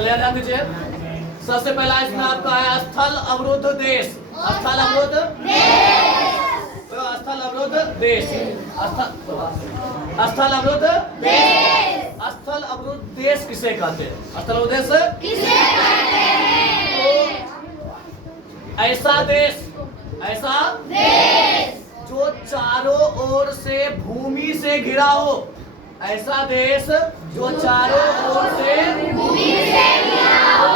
चलिए ध्यान दीजिए। सबसे पहला इसमें आपका है स्थल अवरुद्ध देश। स्थल अवरुद्ध देश, स्थल अवरुद्ध देश, स्थल अवरुद्ध देश। स्थल अवरुद्ध देश किसे कहते हैं? स्थल अवरुद्ध देश किसे कहते हैं? तो ऐसा देश जो चारों ओर से भूमि से घिरा हो। ऐसा देश जो चारों ओर से भूमि से घिरा हो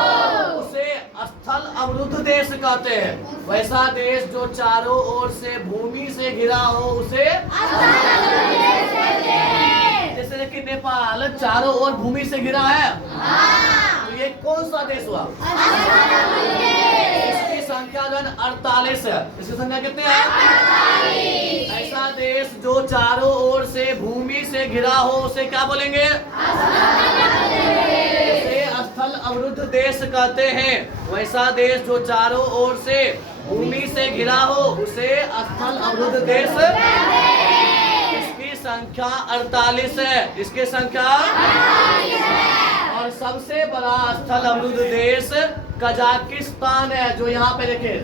उसे स्थल अवरुद्ध देश कहते हैं। वैसा देश जो चारों ओर से भूमि से घिरा हो उसे स्थल अवरुद्ध देश कहते हैं। जैसे कि नेपाल चारों ओर भूमि से घिरा है, तो ये कौन सा देश हुआ? इसकी संख्या 48 है। इसकी संख्या कितनी है? 48। ऐसा देश जो चारों ओर से भूमि से घिरा हो उसे क्या बोलेंगे? उसे स्थल अवरुद्ध देश कहते हैं। वैसा देश जो चारों ओर से भूमि से घिरा हो उसे स्थल अवरुद्ध देश कहते हैं। इसकी संख्या 48 है। इसकी संख्या 48 है। और सबसे बड़ा स्थल अवरुद्ध देश कजाकिस्तान है, जो यहाँ पे देखे।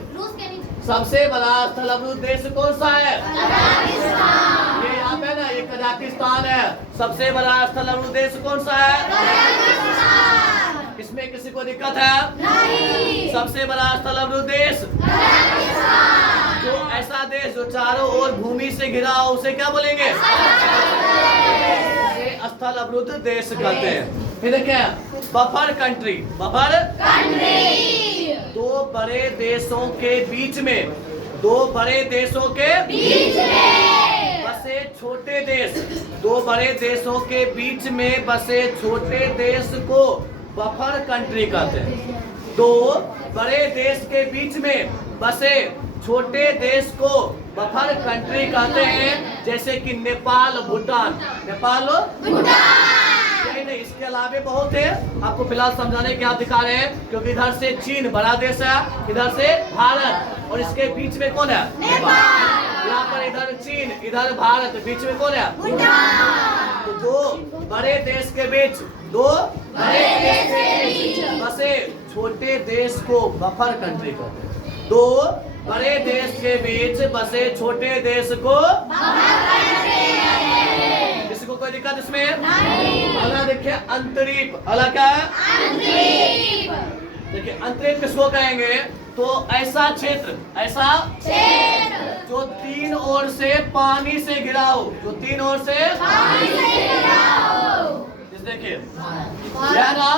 सबसे बड़ा स्थल अवरुद्ध देश कौन सा है? कजाकिस्तान। ये यहाँ पे ना, ये कजाकिस्तान है। सबसे बड़ा स्थल अवरुद्ध देश कौन सा है? कजाकिस्तान। इसमें किसी को दिक्कत है? नहीं। सबसे बड़ा स्थल अवरुद्ध देश कजाकिस्तान। जो ऐसा देश जो चारों ओर भूमि से घिरा हो उसे क्या बोलेंगे? स्थल अवरुद्ध देश कहते हैं। फिर देखिए बफर कंट्री। बफर कंट्री दो बड़े देशों के बीच में, दो बड़े देशों के बीच में बसे छोटे देश। दो बड़े देशों के बीच में बसे छोटे देश को बफर कंट्री कहते हैं। दो बड़े देश के बीच में बसे छोटे देश को बफर कंट्री कहते हैं। जैसे कि नेपाल, भूटान। नेपाल, भूटान। नहीं, इसके अलावे बहुत है, आपको फिलहाल समझाने के आप दिखा रहे हैं। क्योंकि इधर से चीन बड़ा देश है, इधर से भारत, और इसके बीच में कौन है? नेपाल। यहाँ पर इधर चीन, इधर भारत, बीच में कौन है? भूटान। तो दो बड़े देश के बीच, दो बड़े देश के बीच बसे छोटे देश को बफर कंट्री कहते हैं। दो बड़े देश के बीच बसे छोटे देश को बफर कंट्री कहते हैं। किसी को कोई दिक्कत इसमें? नहीं। अगला देखिए अंतरीप। अगला क्या है? अंतरीप। देखिए अंतरीप किसको कहेंगे? तो ऐसा क्षेत्र जो तीन ओर से पानी से घिरा हो। जो तीन ओर से पानी से घिरा हो। देखिए यह ना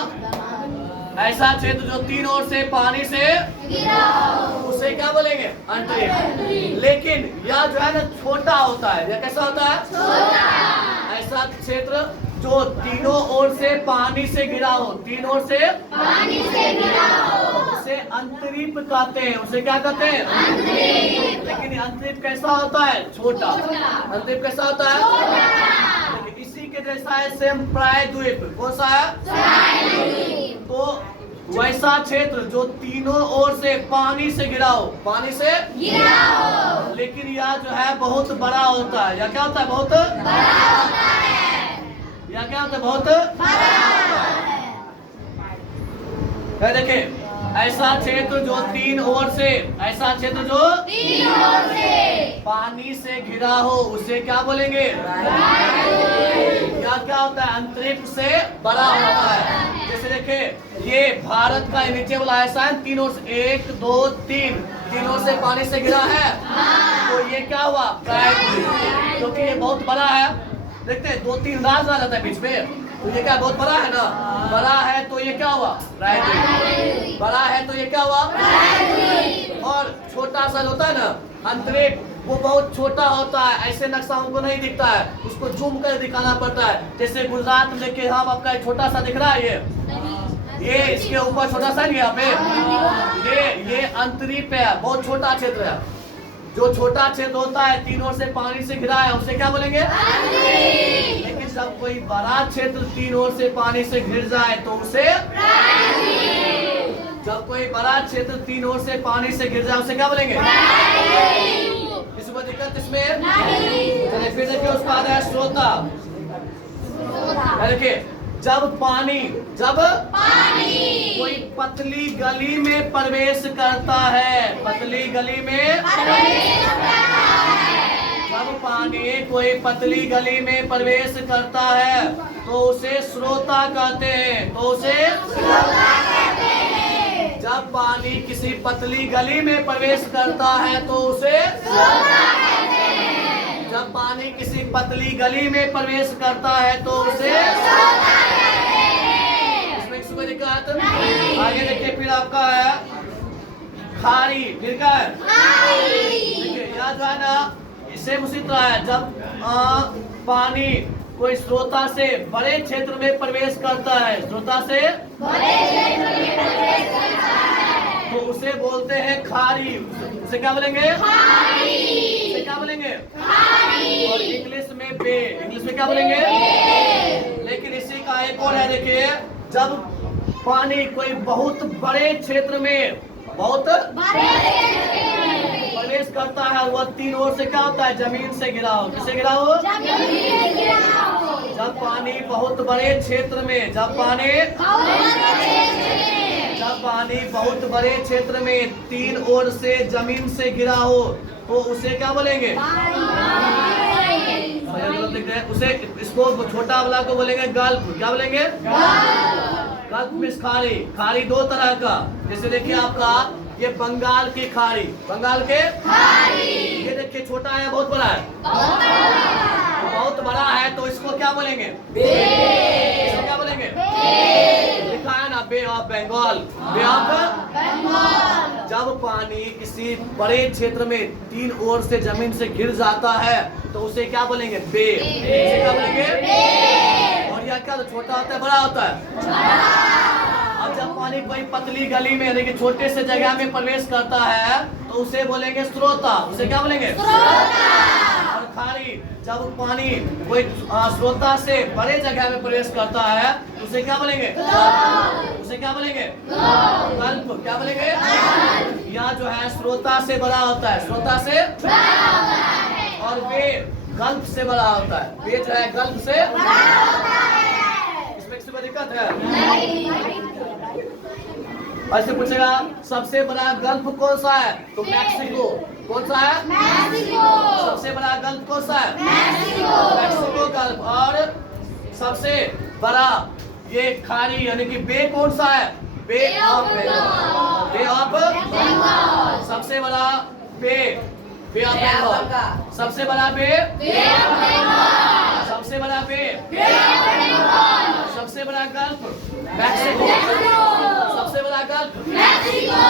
ऐसा क्षेत्र जो तीन ओर से पानी से घिरा हो उसे क्या बोलेंगे? अंतरिक्ष। लेकिन यह जो है ना छोटा होता है। यह कैसा होता है? छोटा। ऐसा क्षेत्र जो तीनों ओर से पानी से घिरा हो, तीन ओर से पानी से घिरा हो उसे अंतरिक्ष कहते हैं। उसे क्या कहते हैं? अंतरिक्ष। लेकिन अंतरिक्ष कैसा होता है? छोटा। अंतरिक्ष कैसा होता है? छोटा। इसी के जैसा है सेम प्रायद्वीप। कौन सा है? प्रायद्वीप। तो वैसा क्षेत्र जो तीनों ओर से पानी से घिरा हो, पानी से घिरा हो, लेकिन यह जो है बहुत बड़ा होता है। यह क्या होता है? बहुत बड़ा होता है। यह क्या होता है? बहुत बड़ा होता है। देखिए ऐसा क्षेत्र जो तीन ओर से, ऐसा क्षेत्र जो तीन ओर से पानी से घिरा हो उसे क्या बोलेंगे? या क्या होता है? अंतरिक्ष से बड़ा होता है। जैसे देखिए ये भारत का नीचे वाला ऐसा है, तीन ओर से, एक दो तीन, तीन ओर से पानी से घिरा है। तो ये क्या हुआ? प्रायद्वीप। क्योंकि ये बहुत बड़ा है। देखते हैं दो तीन राज आ जाता है बीच में, तो ये क्या बहुत बड़ा है ना? बड़ा है तो ये क्या हुआ? प्रायद्वीप। बड़ा है तो ये क्या हुआ? प्रायद्वीप। और छोटा सा होता है ना अंतरिक्ष, वो बहुत छोटा होता है। ऐसे नक्शा हमको नहीं दिखता है, उसको जूम कर दिखाना पड़ता है। जैसे गुजरात में देखिए हम आपका छोटा सा दिख रहा है, ये इसके ऊपर छोटा सा नहीं, यहाँ पे ये अंतरिक्ष है, बहुत छोटा क्षेत्र है। जो छोटा क्षेत्र होता है तीन ओर से पानी से घिरा है उसे क्या बोलेंगे? अंतरिक्ष। लेकिन जब कोई बड़ा क्षेत्र तीन ओर से पानी से घिर जाए तो उसे प्रायद्वीप। जब कोई बड़ा क्षेत्र तीन ओर से पानी से घिर जाए उसे क्या बोलेंगे? प्रायद्वीप। किसी को दिक्कत इसमें? नहीं। चलिए फिर देखिए उसका आता है श्रोता। देखिए जब पानी कोई पतली गली में प्रवेश करता है, पतली गली में जब पानी कोई पतली गली में प्रवेश करता है तो उसे स्रोता कहते हैं, तो उसे जब पानी किसी पतली गली में प्रवेश करता है तो उसे जब पानी किसी पतली गली में प्रवेश करता है तो उसे इसमें कोई दिक्कत आगे देखिए। फिर आपका है खारी, फिर क्या है देखिए याद जो है ना, इससे उसी तरह है जब पानी कोई स्रोता से बड़े क्षेत्र में प्रवेश करता है, स्रोता से तो उसे बोलते हैं खारी। उसे क्या बोलेंगे? उसे क्या बोलेंगे? और इंग्लिश में बे, इंग्लिश में क्या बोलेंगे? लेकिन इसी का एक और है देखिए, जब पानी कोई बहुत बड़े क्षेत्र में प्रवेश करता है वह तीन ओर से क्या होता है? जमीन से घिरा हो। किससे घिरा हो? जब पानी बहुत बड़े क्षेत्र में जब पानी बहुत बड़े क्षेत्र में तीन ओर से जमीन से घिरा हो तो उसे क्या बोलेंगे? उसे इसको छोटा वाला को बोलेंगे गल्फ। क्या बोलेंगे? गल्फ में खाड़ी। खाड़ी दो तरह का, जैसे देखिए आपका ये बंगाल की खाड़ी, बंगाल के ये देखिए छोटा है बहुत बड़ा है, बहुत बड़ा है तो इसको क्या बोलेंगे? इसको क्या बोलेंगे? लिखा है ना bay of Bengal, bay of Bengal. जब पानी किसी बड़े क्षेत्र में तीन ओर से जमीन से घिर जाता है तो उसे क्या बोलेंगे? बे। उसे क्या बोलेंगे? और यह क्या छोटा होता है बड़ा होता है? अब जब पानी कोई पतली गली में यानी कि छोटे से जगह में प्रवेश करता है तो उसे बोलेंगे स्रोता। उसे क्या बोलेंगे? और खारी जब पानी कोई स्रोता से बड़े जगह में प्रवेश करता है तो उसे क्या बोलेंगे? उसे क्या बोलेंगे? गल्फ। क्या बोलेंगे? यह जो है स्रोता से बड़ा होता है, स्रोता से और बे गल्फ से बड़ा होता है। बे जो है गल्फ से इसमें किसी को दिक्कत है? ऐसे पूछेगा सबसे बड़ा गल्फ कौन सा है तो मैक्सिको। कौन सा है? मैक्सिको। सबसे बड़ा गल्फ कौन सा है? Mexico gulf. और सबसे बड़ा ये खाड़ी यानी कि बे कौन सा है? Bay of Bengal. Bay of Bengal. सबसे बड़ा बे ऑफ बंगाल। सबसे बड़ा बे ऑफ बंगाल। सबसे बड़ा बे ऑफ बंगाल। सबसे बड़ा गल्फ मैक्सिको। सबसे बड़ा गल्फ मैक्सिको।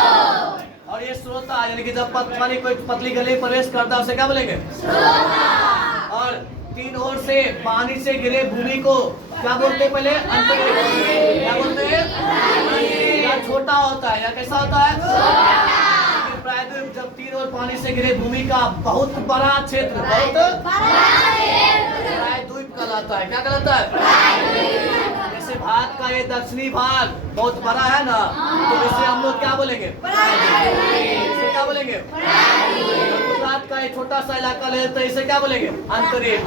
और ये स्रोता यानी कि जब पानी कोई पतली गली प्रवेश करता है उसे क्या बोलेंगे? स्रोता। और तीन ओर से पानी से घिरे भूमि को क्या बोलते हैं? पहले अंतरिक्ष। क्या बोलते हैं? या छोटा होता है या कैसा होता है? प्रायद्वीप जब तीन ओर पानी से घिरे भूमि का बहुत बड़ा क्षेत्र, बहुत प्रायद्वीप कहलाता है। क्या कहलाता है? जैसे भारत का ये दक्षिणी भाग बहुत बड़ा है ना, तो इसे हम लोग क्या बोलेंगे? इसे क्या बोलेंगे? गुजरात का ये छोटा सा इलाका ले तो इसे क्या बोलेंगे? अंतरिक्ष।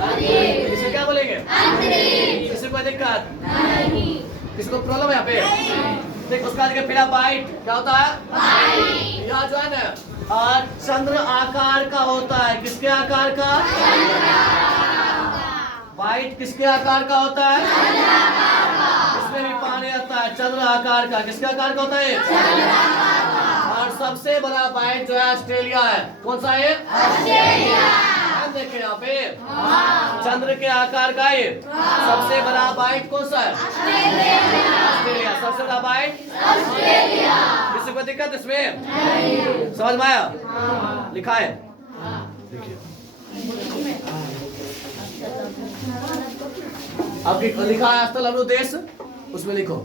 इसे क्या बोलेंगे? किसी को दिक्कत? किसको प्रॉब्लम है यहाँ पे? देखो उसका फिर बाइट क्या होता है? यह जो है ना चंद्र आकार का होता है। किसके आकार का? बाइट किसके आकार का होता है? इसमें भी पानी आता है चंद्र आकार का। किसके आकार का होता है? और सबसे बड़ा बाइट जो है ऑस्ट्रेलिया है। कौन सा है? ऑस्ट्रेलिया। देखिए यहाँ पे चंद्र के आकार का ये सबसे बड़ा बाइट कौन सा है? ऑस्ट्रेलिया। सबसे बड़ा बाइट ऑस्ट्रेलिया। किसी को दिक्कत इसमें? समझ में आया? लिखा है देखिए आपकी लिखा है स्थल अनुदेश, उसमें लिखो